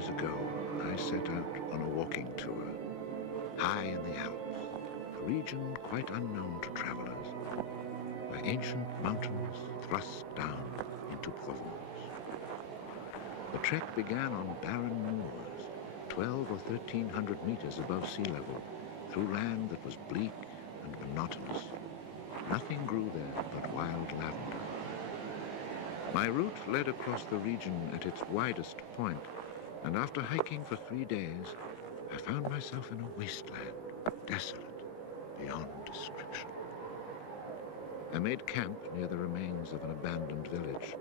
years ago, I set out on a walking tour, high in the Alps, a region quite unknown to travelers, where ancient mountains thrust down into Provence. The trek began on barren moors, 12 or 1,300 meters above sea level, through land that was bleak and monotonous. Nothing grew there but wild lavender. My route led across the region at its widest point, and after hiking for 3 days, I found myself in a wasteland, desolate beyond description. I made camp near the remains of an abandoned village.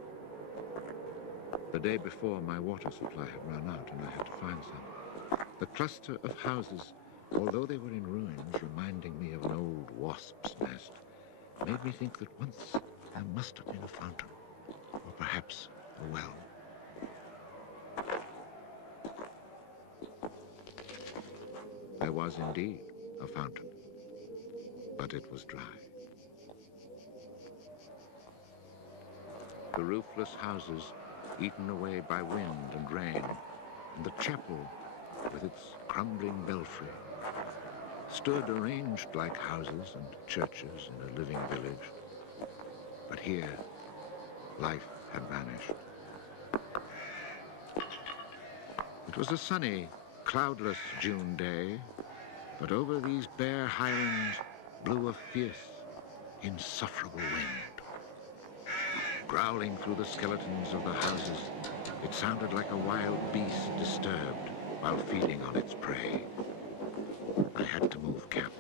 The day before, my water supply had run out, and I had to find some. The cluster of houses, although they were in ruins, reminding me of an old wasp's nest, made me think that once there must have been a fountain, or perhaps a well. There was indeed a fountain, but it was dry. The roofless houses, eaten away by wind and rain, and the chapel, with its crumbling belfry, stood arranged like houses and churches in a living village. But here, life had vanished. It was a sunny, cloudless June day, but over these bare highlands blew a fierce, insufferable wind. Growling through the skeletons of the houses, it sounded like a wild beast disturbed while feeding on its prey. I had to move camp.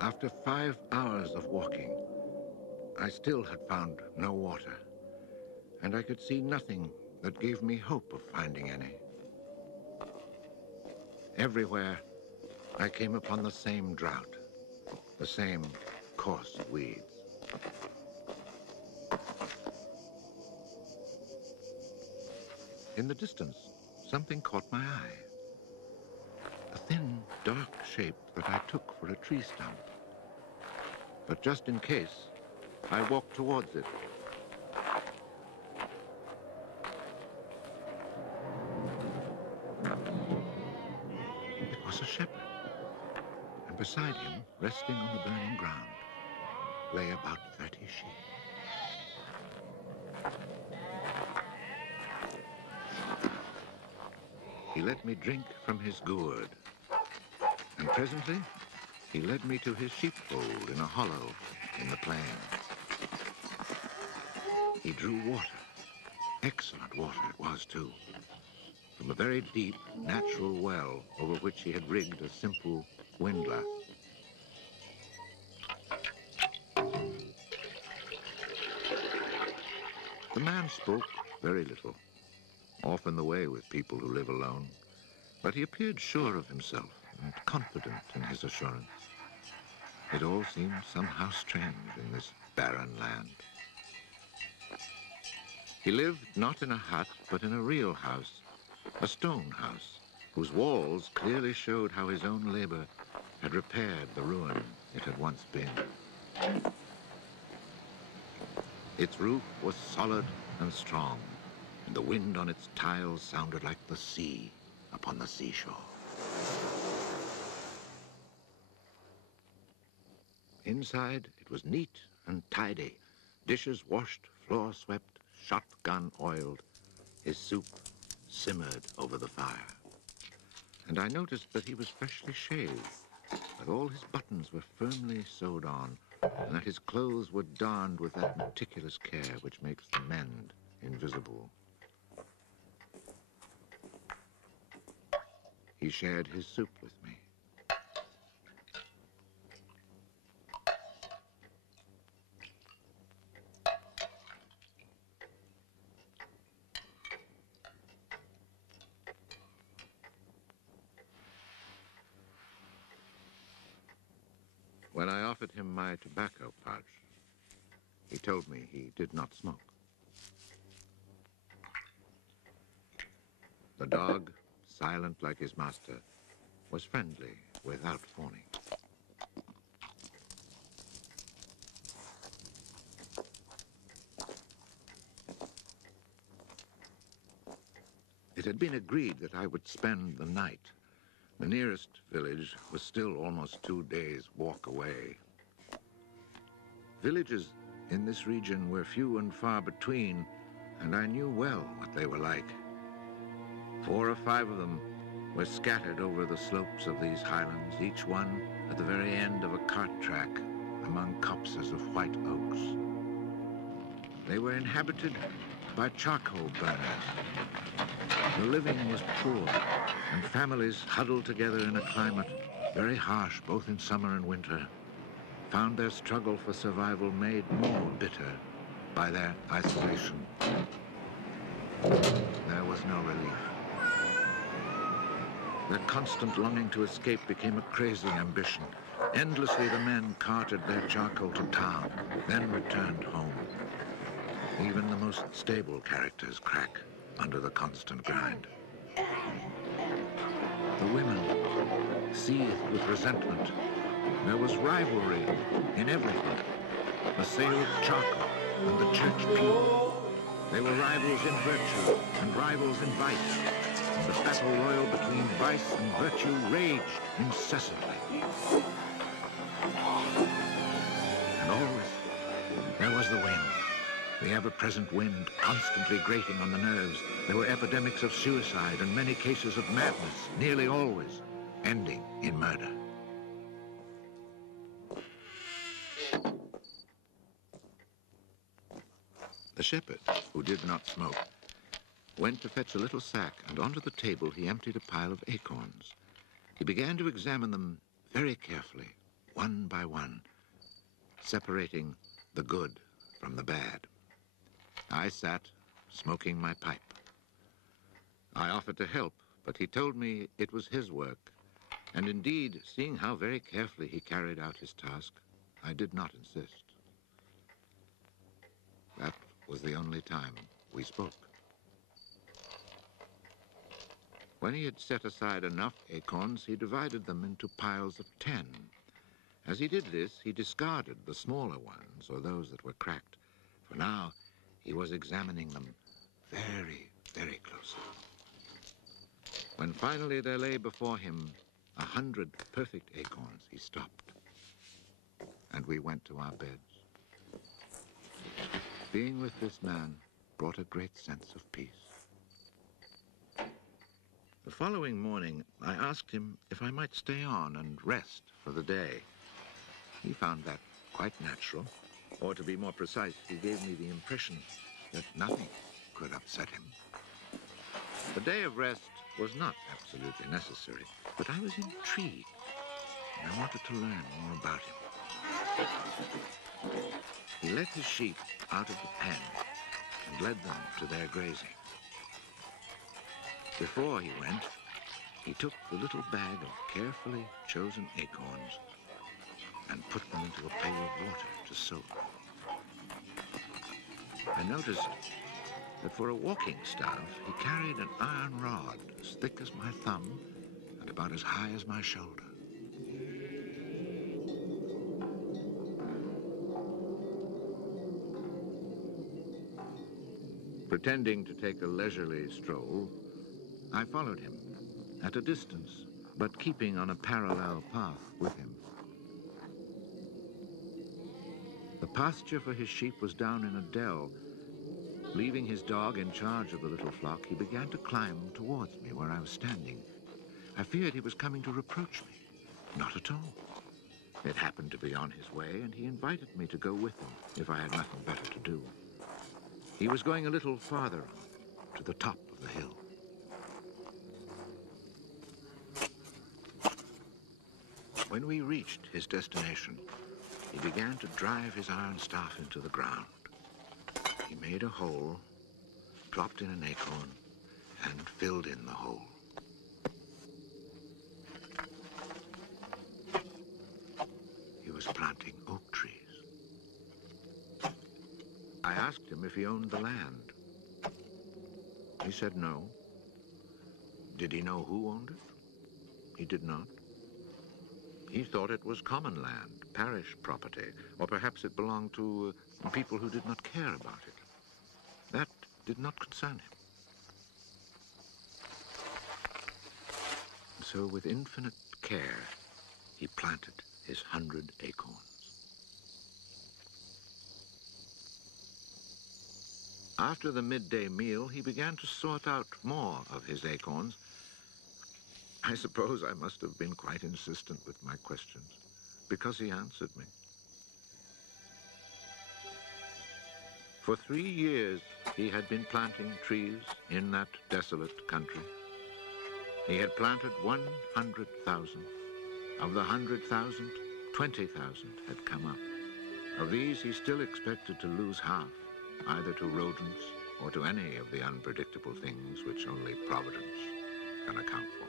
After 5 hours of walking, I still had found no water, and I could see nothing that gave me hope of finding any. Everywhere, I came upon the same drought, the same coarse weeds. In the distance, something caught my eye. A thin, dark shape that I took for a tree stump. But just in case, I walked towards it. It was a shepherd, and beside him, resting on the burning ground, lay about 30 sheep. He let me drink from his gourd, and presently he led me to his sheepfold in a hollow in the plain. He drew water. Excellent water it was, too, from a very deep, natural well over which he had rigged a simple windlass. The man spoke very little, often the way with people who live alone, but he appeared sure of himself and confident in his assurance. It all seemed somehow strange in this barren land. He lived not in a hut, but in a real house, a stone house, whose walls clearly showed how his own labor had repaired the ruin it had once been. Its roof was solid and strong, and the wind on its tiles sounded like the sea upon the seashore. Inside, it was neat and tidy, dishes washed, floor swept, shotgun oiled. His soup simmered over the fire. And I noticed that he was freshly shaved, that all his buttons were firmly sewed on, and that his clothes were darned with that meticulous care which makes the mend invisible. He shared his soup with me. When I offered him my tobacco pouch, He told me he did not smoke. The dog, silent like his master, was friendly without fawning. It had been agreed that I would spend the night. The nearest village was still almost 2 days' walk away. Villages in this region were few and far between, and I knew well what they were like. 4 or 5 of them were scattered over the slopes of these highlands, each one at the very end of a cart track among copses of white oaks. They were inhabited by charcoal burners. The living was poor, and families huddled together in a climate very harsh both in summer and winter found their struggle for survival made more bitter by their isolation. There was no relief. Their constant longing to escape became a crazy ambition. Endlessly the men carted their charcoal to town, then returned home. Even the most stable characters crack under the constant grind. The women seethed with resentment. There was rivalry in everything. The sale of charcoal and the church pew. They were rivals in virtue and rivals in vice. And the battle royal between vice and virtue raged incessantly. And always there was the wind. The ever-present wind constantly grating on the nerves. There were epidemics of suicide and many cases of madness, nearly always ending in murder. The shepherd, who did not smoke, went to fetch a little sack, and onto the table he emptied a pile of acorns. He began to examine them very carefully, one by one, separating the good from the bad. I sat, smoking my pipe. I offered to help, but he told me it was his work, and indeed, seeing how very carefully he carried out his task, I did not insist. That was the only time we spoke. When he had set aside enough acorns, he divided them into piles of 10. As he did this, he discarded the smaller ones, or those that were cracked, for now he was examining them very, very closely. When finally there lay before him 100 perfect acorns, he stopped, and we went to our beds. Being with this man brought a great sense of peace. The following morning, I asked him if I might stay on and rest for the day. He found that quite natural, or to be more precise, he gave me the impression that nothing could upset him. The day of rest was not absolutely necessary, but I was intrigued, and I wanted to learn more about him. He let his sheep out of the pen and led them to their grazing. Before he went, he took the little bag of carefully chosen acorns and put them into a pail of water to soak. I noticed that for a walking staff, he carried an iron rod as thick as my thumb and about as high as my shoulder. Pretending to take a leisurely stroll, I followed him at a distance, but keeping on a parallel path with him. The pasture for his sheep was down in a dell. Leaving his dog in charge of the little flock, he began to climb towards me where I was standing. I feared he was coming to reproach me. Not at all. It happened to be on his way, and he invited me to go with him if I had nothing better to do. He was going a little farther on, to the top of the hill. When we reached his destination, he began to drive his iron staff into the ground. He made a hole, dropped in an acorn, and filled in the hole. He was planting oak trees. asked him if he owned the land. He said no. Did he know who owned it? He did not. He thought it was common land, parish property, or perhaps it belonged to people who did not care about it. That did not concern him. So with infinite care, he planted his 100 acorns. After the midday meal, he began to sort out more of his acorns. I suppose I must have been quite insistent with my questions, because he answered me. For 3 years, he had been planting trees in that desolate country. He had planted 100,000. Of the 100,000, 20,000 had come up. Of these, he still expected to lose half, either to rodents or to any of the unpredictable things which only Providence can account for.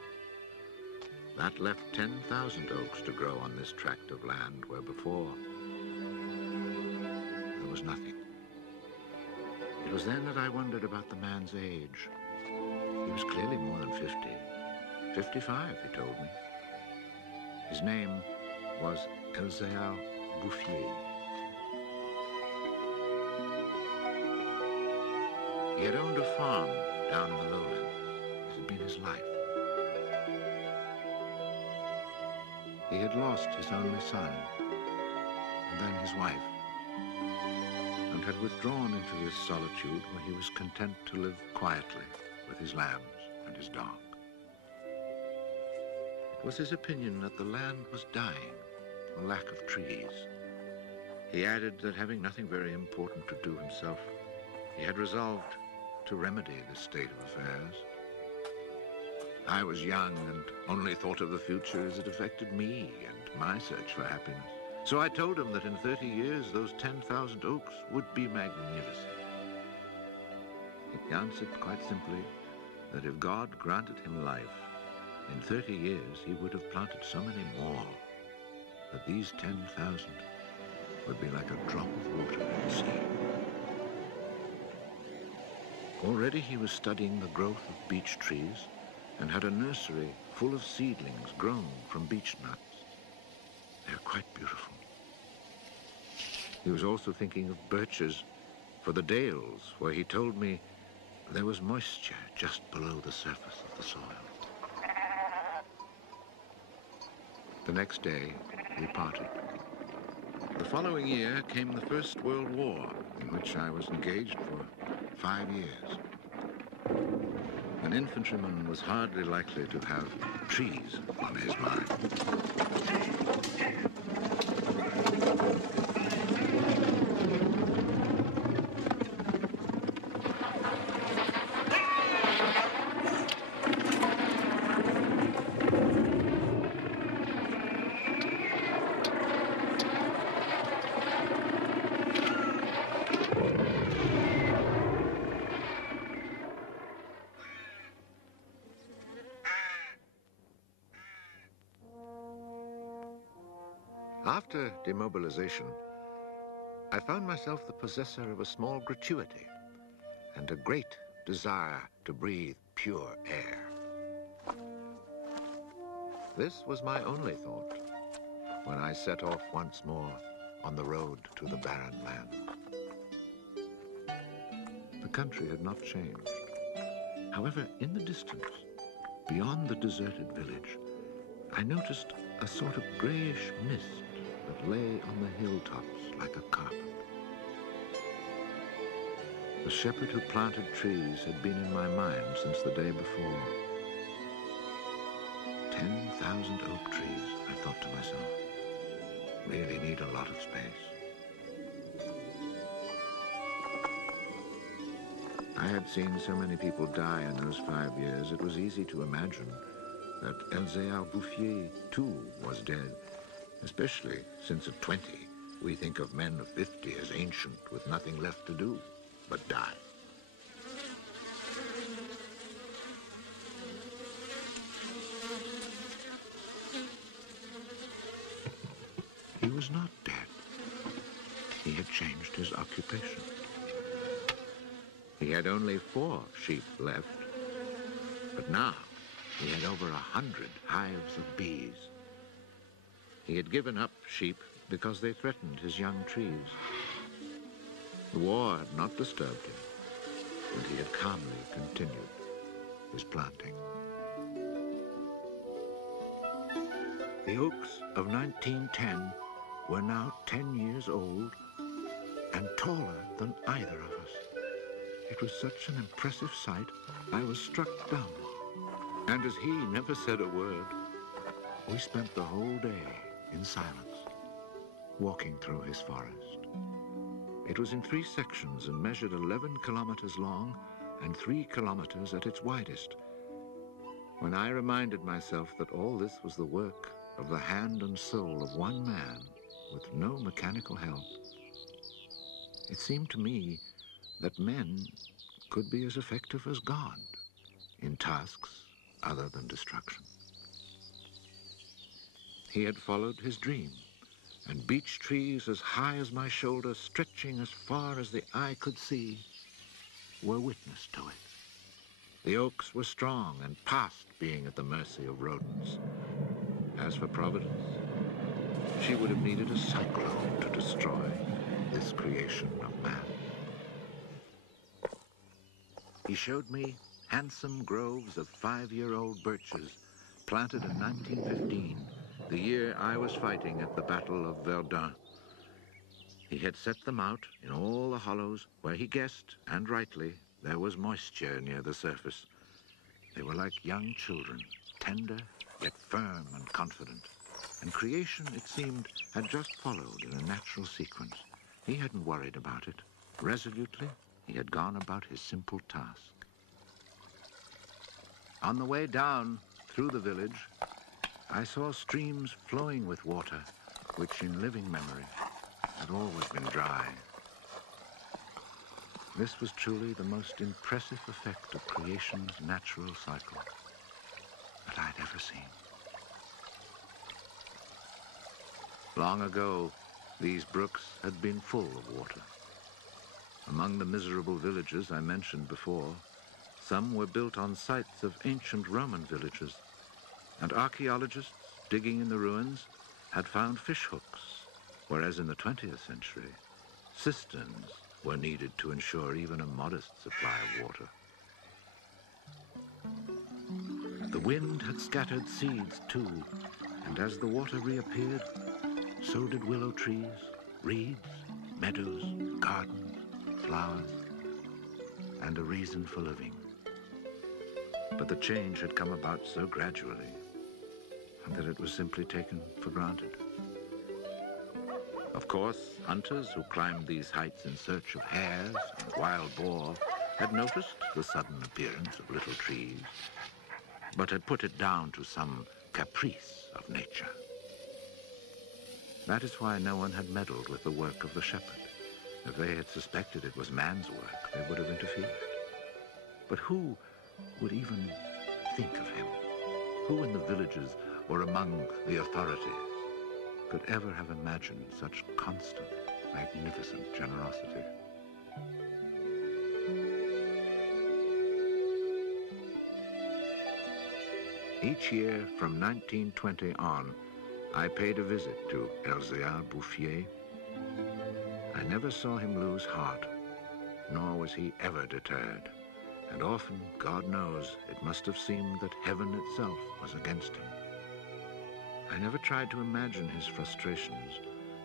That left 10,000 oaks to grow on this tract of land where before there was nothing. It was then that I wondered about the man's age. He was clearly more than 50. 55, he told me. His name was Elzéar Bouffier. He had owned a farm down in the lowlands. It had been his life. He had lost his only son, and then his wife, and had withdrawn into this solitude where he was content to live quietly with his lambs and his dog. It was his opinion that the land was dying for lack of trees. He added that having nothing very important to do himself, he had resolved to remedy this state of affairs. I was young and only thought of the future as it affected me and my search for happiness. So I told him that in 30 years, those 10,000 oaks would be magnificent. He answered quite simply that if God granted him life, in 30 years he would have planted so many more that these 10,000 would be like a drop of water in the sea. Already he was studying the growth of beech trees and had a nursery full of seedlings grown from beech nuts. They're quite beautiful. He was also thinking of birches for the dales, where he told me there was moisture just below the surface of the soil. The next day, we parted. The following year came the First World War, in which I was engaged for 5 years. An infantryman was hardly likely to have trees on his mind. After demobilization, I found myself the possessor of a small gratuity and a great desire to breathe pure air. This was my only thought when I set off once more on the road to the barren land. The country had not changed. However, in the distance, beyond the deserted village, I noticed a sort of grayish mist that lay on the hilltops like a carpet. The shepherd who planted trees had been in my mind since the day before. 10,000 oak trees, I thought to myself, really need a lot of space. I had seen so many people die in those 5 years, it was easy to imagine that Elzéar Bouffier, too, was dead, especially since at 20, we think of men of 50 as ancient with nothing left to do but die. He was not dead. He had changed his occupation. He had only 4 sheep left, but now he had over 100 hives of bees. He had given up sheep because they threatened his young trees. The war had not disturbed him, and he had calmly continued his planting. The oaks of 1910 were now 10 years old and taller than either of us. It was such an impressive sight, I was struck dumb. And as he never said a word, we spent the whole day in silence, walking through his forest. It was in 3 sections and measured 11 kilometers long and 3 kilometers at its widest. When I reminded myself that all this was the work of the hand and soul of one man with no mechanical help, it seemed to me that men could be as effective as God in tasks other than destruction. He had followed his dream, and beech trees as high as my shoulder, stretching as far as the eye could see, were witness to it. The oaks were strong and past being at the mercy of rodents. As for Providence, she would have needed a cyclone to destroy this creation of man. He showed me handsome groves of 5-year-old birches planted in 1915, the year I was fighting at the Battle of Verdun. He had set them out in all the hollows where he guessed, and rightly, there was moisture near the surface. They were like young children, tender yet firm and confident. And creation, it seemed, had just followed in a natural sequence. He hadn't worried about it. Resolutely, he had gone about his simple task. On the way down through the village, I saw streams flowing with water, which in living memory had always been dry. This was truly the most impressive effect of creation's natural cycle that I'd ever seen. Long ago, these brooks had been full of water. Among the miserable villages I mentioned before, some were built on sites of ancient Roman villages, and archaeologists digging in the ruins had found fish hooks, whereas in the 20th century, cisterns were needed to ensure even a modest supply of water. The wind had scattered seeds too, and as the water reappeared, so did willow trees, reeds, meadows, gardens, flowers, and a reason for living. But the change had come about so gradually that it was simply taken for granted. Of course, hunters who climbed these heights in search of hares and wild boar had noticed the sudden appearance of little trees, but had put it down to some caprice of nature. That is why no one had meddled with the work of the shepherd. If they had suspected it was man's work, they would have interfered. But who would even think of him? Who in the villages or among the authorities could ever have imagined such constant, magnificent generosity? Each year from 1920 on, I paid a visit to Elzéar Bouffier. I never saw him lose heart, nor was he ever deterred. And often, God knows, it must have seemed that heaven itself was against him. I never tried to imagine his frustrations,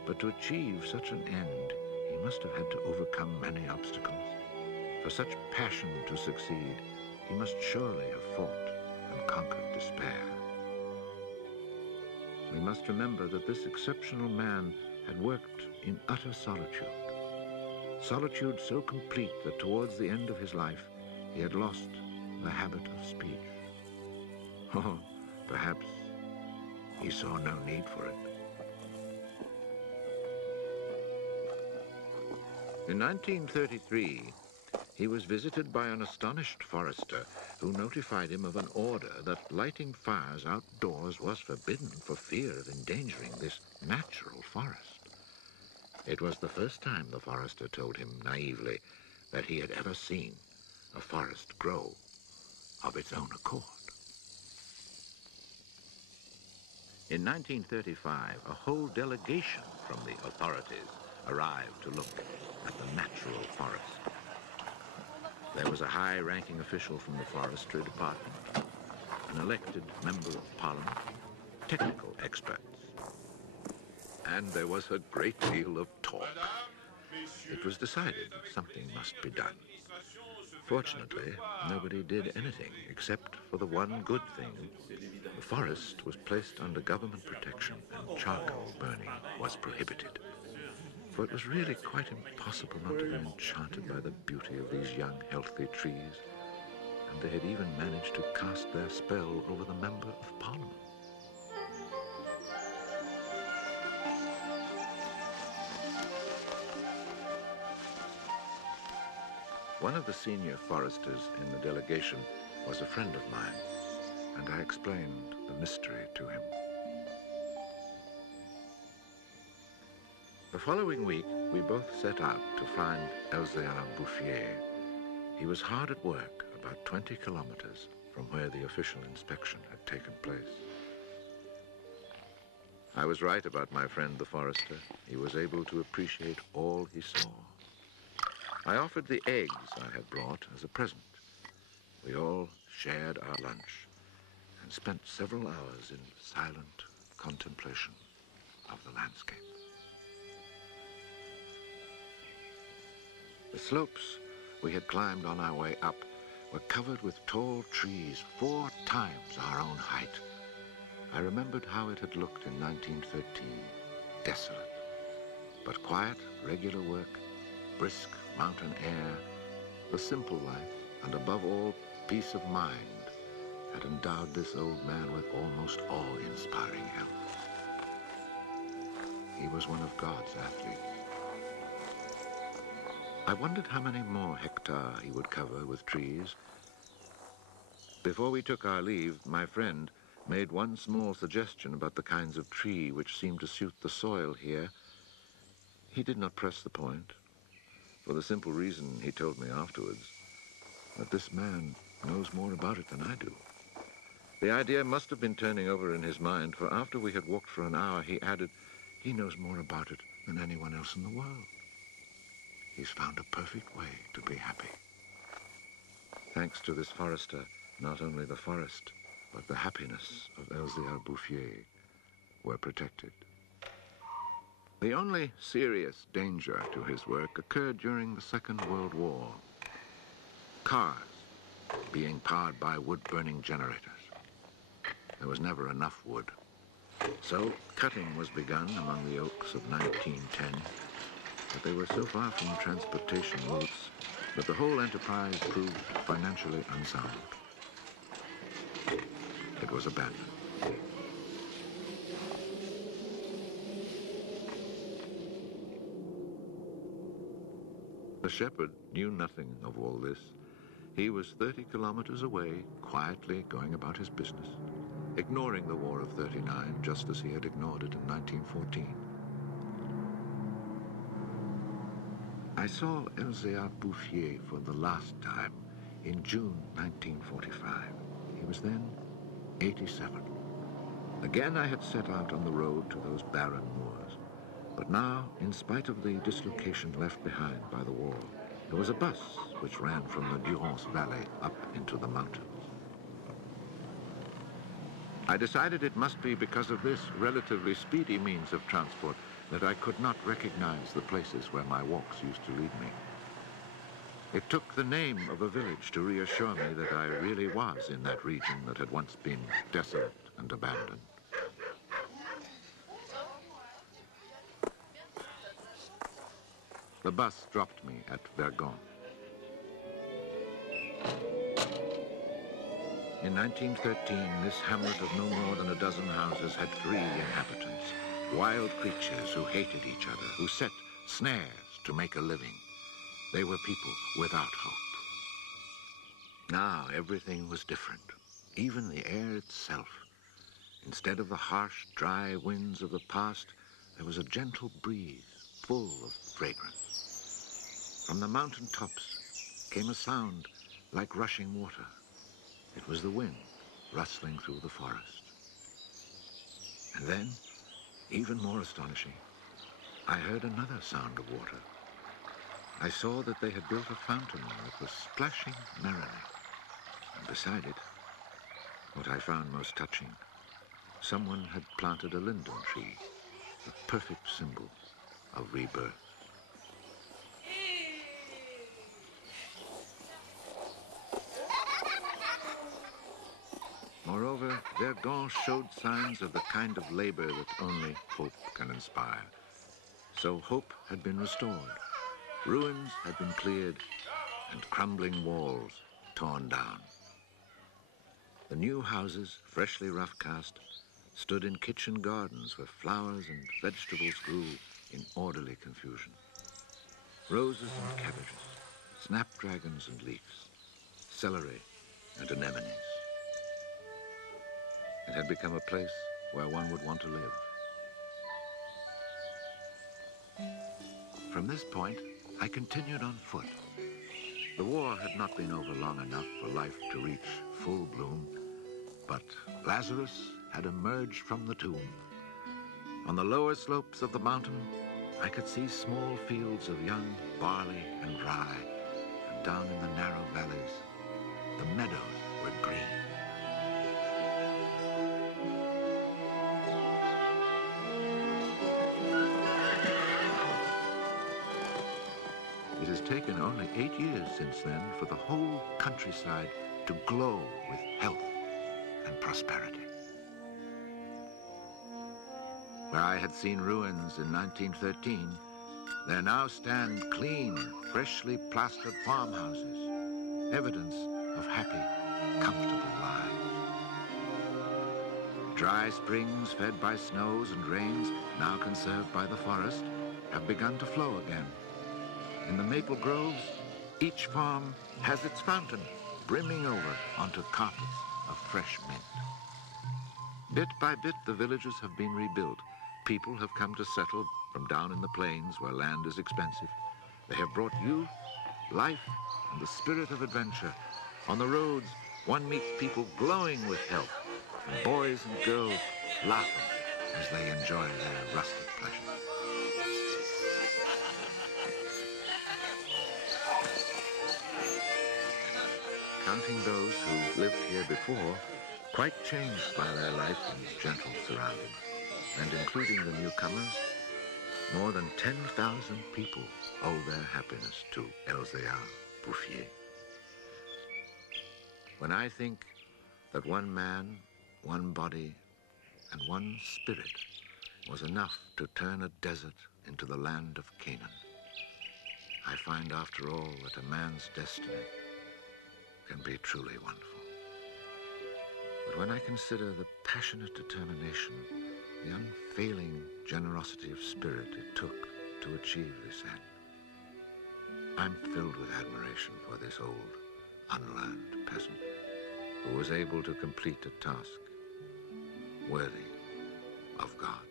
but to achieve such an end, he must have had to overcome many obstacles. For such passion to succeed, he must surely have fought and conquered despair. We must remember that this exceptional man had worked in utter solitude. Solitude so complete that towards the end of his life, he had lost the habit of speech. Oh, perhaps he saw no need for it. In 1933, he was visited by an astonished forester who notified him of an order that lighting fires outdoors was forbidden for fear of endangering this natural forest. It was the first time, the forester told him naively, that he had ever seen a forest grow of its own accord. In 1935, a whole delegation from the authorities arrived to look at the natural forest. There was a high-ranking official from the forestry department, an elected member of parliament, technical experts. And there was a great deal of talk. It was decided that something must be done. Fortunately, nobody did anything except for the one good thing. The forest was placed under government protection and charcoal burning was prohibited. For it was really quite impossible not to be enchanted by the beauty of these young, healthy trees. And they had even managed to cast their spell over the Member of Parliament. One of the senior foresters in the delegation was a friend of mine, and I explained the mystery to him. The following week, we both set out to find Elzéar Bouffier. He was hard at work, about 20 kilometers from where the official inspection had taken place. I was right about my friend the forester. He was able to appreciate all he saw. I offered the eggs I had brought as a present. We all shared our lunch and spent several hours in silent contemplation of the landscape. The slopes we had climbed on our way up were covered with tall trees 4 times our own height. I remembered how it had looked in 1913, desolate, but quiet, regular work, brisk mountain air, the simple life, and above all, peace of mind, had endowed this old man with almost awe-inspiring health. He was one of God's athletes. I wondered how many more hectares he would cover with trees. Before we took our leave, my friend made one small suggestion about the kinds of tree which seemed to suit the soil here. He did not press the point, for the simple reason, he told me afterwards, that this man knows more about it than I do. The idea must have been turning over in his mind, for after we had walked for an hour, he added, he knows more about it than anyone else in the world. He's found a perfect way to be happy. Thanks to this forester, not only the forest, but the happiness of Elzéar Bouffier were protected. The only serious danger to his work occurred during the Second World War. Cars being powered by wood-burning generators. There was never enough wood. So cutting was begun among the oaks of 1910, but they were so far from transportation routes that the whole enterprise proved financially unsound. It was abandoned. The shepherd knew nothing of all this. He was 30 kilometers away, quietly going about his business, ignoring the War of '39 just as he had ignored it in 1914. I saw Elzéar Bouffier for the last time in June 1945. He was then 87. Again I had set out on the road to those barren moors. But now, in spite of the dislocation left behind by the war, there was a bus which ran from the Durance Valley up into the mountains. I decided it must be because of this relatively speedy means of transport that I could not recognize the places where my walks used to lead me. It took the name of a village to reassure me that I really was in that region that had once been desolate and abandoned. The bus dropped me at Vergon. In 1913, this hamlet of no more than a dozen houses had 3 inhabitants, wild creatures who hated each other, who set snares to make a living. They were people without hope. Now everything was different, even the air itself. Instead of the harsh, dry winds of the past, there was a gentle breeze full of fragrance. From the mountain tops came a sound like rushing water. It was the wind rustling through the forest. And then, even more astonishing, I heard another sound of water. I saw that they had built a fountain that was splashing merrily. And beside it, what I found most touching, someone had planted a linden tree, the perfect symbol of rebirth. Moreover, Verdun showed signs of the kind of labor that only hope can inspire. So hope had been restored. Ruins had been cleared and crumbling walls torn down. The new houses, freshly rough-cast, stood in kitchen gardens where flowers and vegetables grew in orderly confusion. Roses and cabbages, snapdragons and leeks, celery and anemones. It had become a place where one would want to live. From this point, I continued on foot. The war had not been over long enough for life to reach full bloom, but Lazarus had emerged from the tomb. On the lower slopes of the mountain, I could see small fields of young barley and rye, and down in the narrow valleys, the meadows were green. It has taken only 8 years since then for the whole countryside to glow with health and prosperity. Where I had seen ruins in 1913, there now stand clean, freshly plastered farmhouses, evidence of happy, comfortable lives. Dry springs fed by snows and rains, now conserved by the forest, have begun to flow again. In the maple groves, each farm has its fountain brimming over onto carpets of fresh mint. Bit by bit, the villages have been rebuilt. People have come to settle from down in the plains where land is expensive. They have brought youth, life, and the spirit of adventure. On the roads, one meets people glowing with health, and boys and girls laughing as they enjoy their rustic pleasures. Counting those who lived here before, quite changed by their life in gentle surroundings, and including the newcomers, more than 10,000 people owe their happiness to Elzéar Bouffier. When I think that one man, one body, and one spirit was enough to turn a desert into the land of Canaan, I find after all that a man's destiny can be truly wonderful. But when I consider the passionate determination, the unfailing generosity of spirit it took to achieve this end, I'm filled with admiration for this old, unlearned peasant who was able to complete a task worthy of God.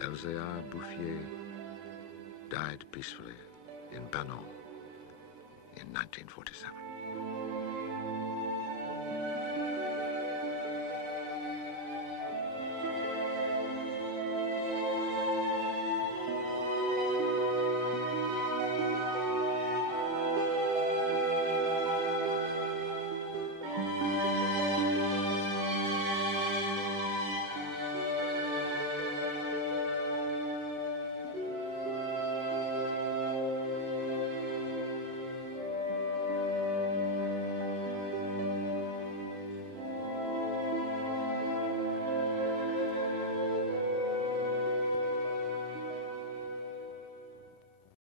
Elzéar Bouffier died peacefully in Banon in 1947.